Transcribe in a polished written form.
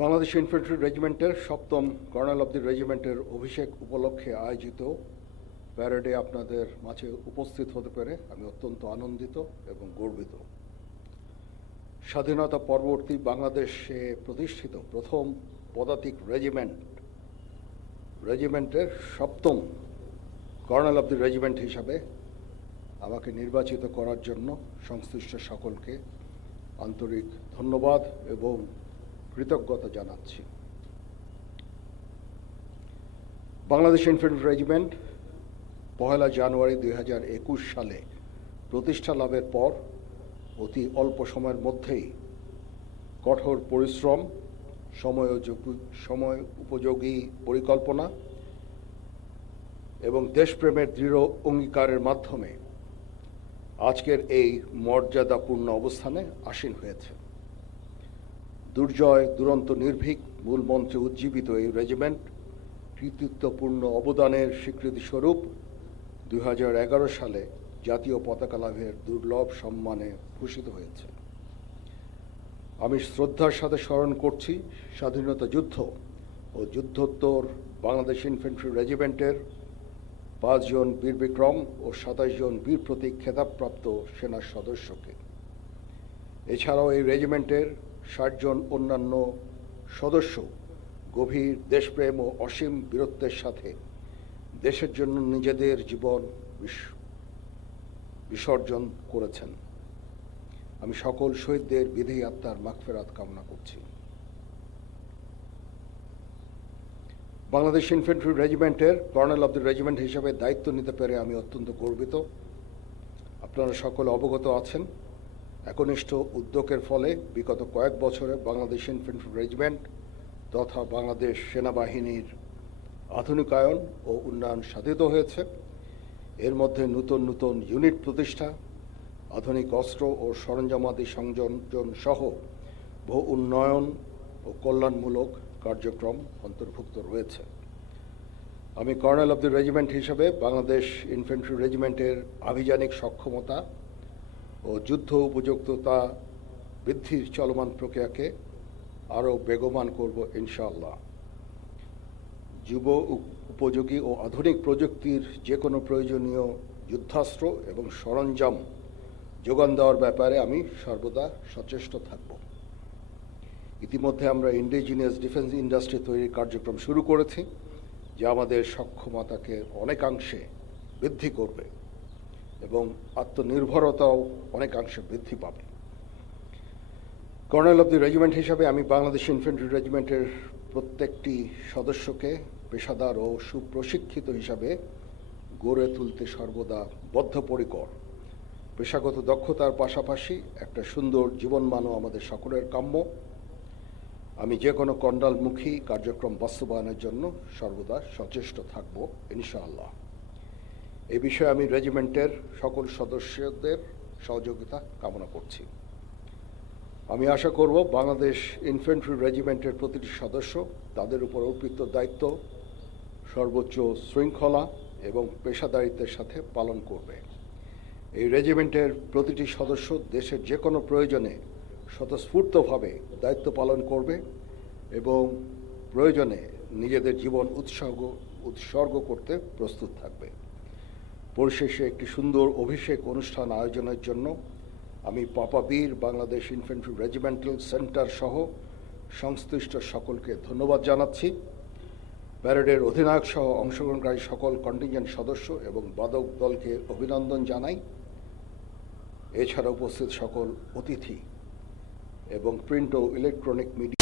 Bangladesh infantry রেজিমেন্টের ৭ম colonel of দি রেজিমেন্টের অভিষেক উপলক্ষে আয়োজিত প্যারেডে আপনাদের মাঝে উপস্থিত হতে পেরে আমি অত্যন্ত আনন্দিত এবং গর্বিত। স্বাধীনতা পরবর্তী বাংলাদেশে প্রতিষ্ঠিত প্রথম পদাতিক রেজিমেন্টের ৭ম কর্নেল অব দি রেজিমেন্ট হিসাবে আমাকে নির্বাচিত করার জন্য সংশ্লিষ্ট সকলকে আন্তরিক ধন্যবাদ এবং কৃতজ্ঞতা জানাচ্ছি। বাংলাদেশ ইনফ্যান্ট্রি রেজিমেন্ট ১ জানুয়ারি ২০২১ সালে প্রতিষ্ঠা লাভের পর অতি অল্প সময়ের মধ্যেই কঠোর পরিশ্রম, সময় উপযোগী পরিকল্পনা এবং দেশপ্রেমের দৃঢ় অঙ্গীকারের মাধ্যমে আজকের এই মর্যাদাপূর্ণ অবস্থানে আসীন হয়েছে। দুর্জয় দুরন্ত নির্ভীক মূল মন্ত্রে উজ্জীবিত এই রেজিমেন্ট কৃতিত্বপূর্ণ অবদানের স্বীকৃতিস্বরূপ ২০১১ সালে জাতীয় পতাকা লাভের দুর্লভ সম্মানে ভূষিত হয়েছে। আমি শ্রদ্ধার সাথে স্মরণ করছি স্বাধীনতা যুদ্ধ ও যুদ্ধোত্তর বাংলাদেশ ইনফ্যান্ট্রি রেজিমেন্টের ৫ জন বীর বিক্রম ও ২৭ জন বীর প্রতীক খেতাবপ্রাপ্ত সেনা সদস্যকে। এছাড়াও এই রেজিমেন্টের ৬০ জন অন্যান্য সদস্য গভীর দেশপ্রেম ও অসীম বীরত্বের সাথে দেশের জন্য নিজেদের জীবন বিসর্জন করেছেন। আমি সকল শহীদদের বিদেহী আত্মার মাগফিরাত কামনা করছি। বাংলাদেশ ইনফ্যান্ট্রি রেজিমেন্টের কর্নেল অব দি রেজিমেন্ট হিসেবে দায়িত্ব নিতে পেরে আমি অত্যন্ত গর্বিত। আপনারা সকলে অবগত আছেন, একনিষ্ঠ উদ্যোগের ফলে বিগত কয়েক বছরে বাংলাদেশ ইনফ্যান্ট্রি রেজিমেন্ট তথা বাংলাদেশ সেনাবাহিনীর আধুনিকায়ন ও উন্নয়ন সাধিত হয়েছে। এর মধ্যে নতুন নতুন ইউনিট প্রতিষ্ঠা, আধুনিক অস্ত্র ও সরঞ্জামাদি সংযোজন সহ বহু উন্নয়ন ও কল্যাণমূলক কার্যক্রম অন্তর্ভুক্ত রয়েছে। আমি কর্নেল অব দি রেজিমেন্ট হিসেবে বাংলাদেশ ইনফ্যান্ট্রি রেজিমেন্টের আভিযানিক সক্ষমতা ও যুদ্ধ উপযুক্ততা বৃদ্ধির চলমান প্রক্রিয়াকে আরও বেগবান করব ইনশাআল্লাহ। যুব উপযোগী ও আধুনিক প্রযুক্তির যে কোনো প্রয়োজনীয় যুদ্ধাস্ত্র এবং সরঞ্জাম যোগান দেওয়ার ব্যাপারে আমি সর্বদা সচেষ্ট থাকব। ইতিমধ্যে আমরা ইন্ডিজিনিয়াস ডিফেন্স ইন্ডাস্ট্রি তৈরির কার্যক্রম শুরু করেছি, যা আমাদের সক্ষমতাকে অনেকাংশে বৃদ্ধি করবে এবং আত্মনির্ভরতাও অনেকাংশে বৃদ্ধি পাবে। কর্নেল অব দি রেজিমেন্ট হিসাবে আমি বাংলাদেশ ইনফ্যান্ট্রি রেজিমেন্টের প্রত্যেকটি সদস্যকে পেশাদার ও সুপ্রশিক্ষিত হিসাবে গড়ে তুলতে সর্বদা বদ্ধপরিকর। পেশাগত দক্ষতার পাশাপাশি একটা সুন্দর জীবনমানও আমাদের সকলের কাম্য। আমি যে কোনো কণ্ডালমুখী কার্যক্রম বাস্তবায়নের জন্য সর্বদা সচেষ্ট থাকব ইনশাআল্লাহ। এই বিষয়ে আমি রেজিমেন্টের সকল সদস্যদের সহযোগিতা কামনা করছি। আমি আশা করব বাংলাদেশ ইনফ্যান্ট্রি রেজিমেন্টের প্রতিটি সদস্য তাদের উপর অর্পিত দায়িত্ব সর্বোচ্চ শৃঙ্খলা এবং পেশাদারিত্বের সাথে পালন করবে। এই রেজিমেন্টের প্রতিটি সদস্য দেশের যে কোনো প্রয়োজনে স্বতঃস্ফূর্তভাবে দায়িত্ব পালন করবে এবং প্রয়োজনে নিজেদের জীবন উৎসর্গ করতে প্রস্তুত থাকবে। পরিশেষে একটি সুন্দর অভিষেক অনুষ্ঠান আয়োজনের জন্য আমি পাপাবীর বাংলাদেশ ইনফ্যান্ট্রি রেজিমেন্টাল সেন্টার সহ সংশ্লিষ্ট সকলকে ধন্যবাদ জানাচ্ছি। প্যারেডের অধিনায়ক সহ অংশগ্রহণকারী সকল কন্টিনজেন্ট সদস্য এবং বাদক দলকে অভিনন্দন জানাই। এছাড়া উপস্থিত সকল অতিথি এবং প্রিন্ট ও ইলেকট্রনিক মিডিয়া